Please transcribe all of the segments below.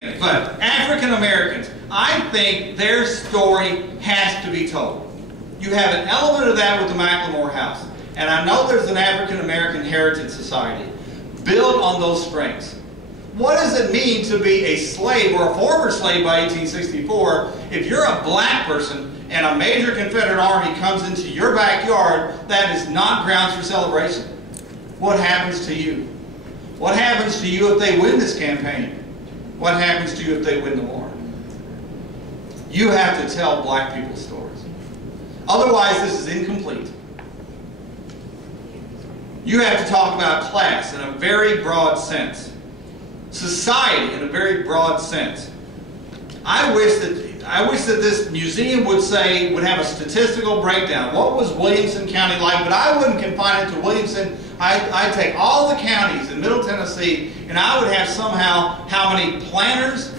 But African Americans, I think their story has to be told. You have an element of that with the McLemore House. And I know there's an African American Heritage Society. Build on those strengths. What does it mean to be a slave or a former slave by 1864 if you're a black person and a major Confederate army comes into your backyard? That is not grounds for celebration. What happens to you? What happens to you if they win this campaign? What happens to you if they win the war? You have to tell black people's stories. Otherwise, this is incomplete. You have to talk about class in a very broad sense. Society in a very broad sense. I wish that this museum would have a statistical breakdown. What was Williamson County like? But I wouldn't confine it to Williamson. I'd take all the counties in Middle Tennessee, and I would have somehow how many planters,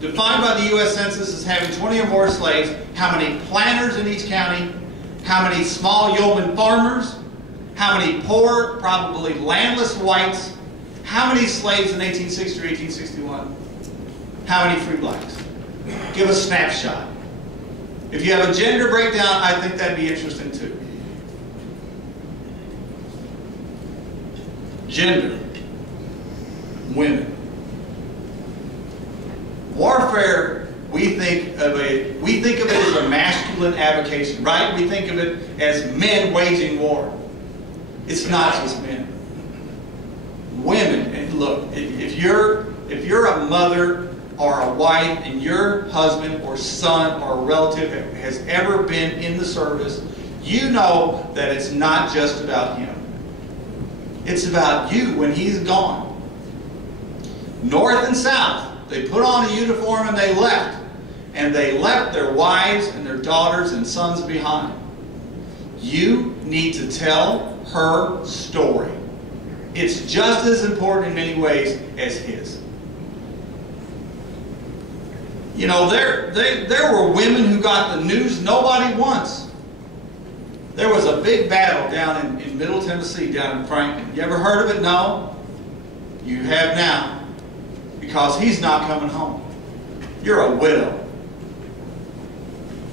defined by the U.S. Census as having 20 or more slaves, how many planters in each county, how many small yeoman farmers, how many poor, probably landless whites, how many slaves in 1860 or 1861, how many free blacks. Give a snapshot. If you have a gender breakdown, I think that'd be interesting too. Gender. Women. Warfare, we think of it as a masculine avocation, right? We think of it as men waging war. It's not just men. Women, and look, if you're a mother or a wife and your husband or son or a relative has ever been in the service, you know that it's not just about him. It's about you when he's gone. North and South, they put on a uniform and they left. And they left their wives and their daughters and sons behind. You need to tell her story. It's just as important in many ways as his. You know, there were women who got the news nobody wants. There was a big battle down in Middle Tennessee, down in Franklin. You ever heard of it? No? You have now. Because he's not coming home. You're a widow.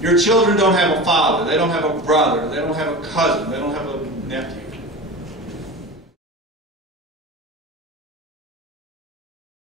Your children don't have a father. They don't have a brother. They don't have a cousin. They don't have a nephew.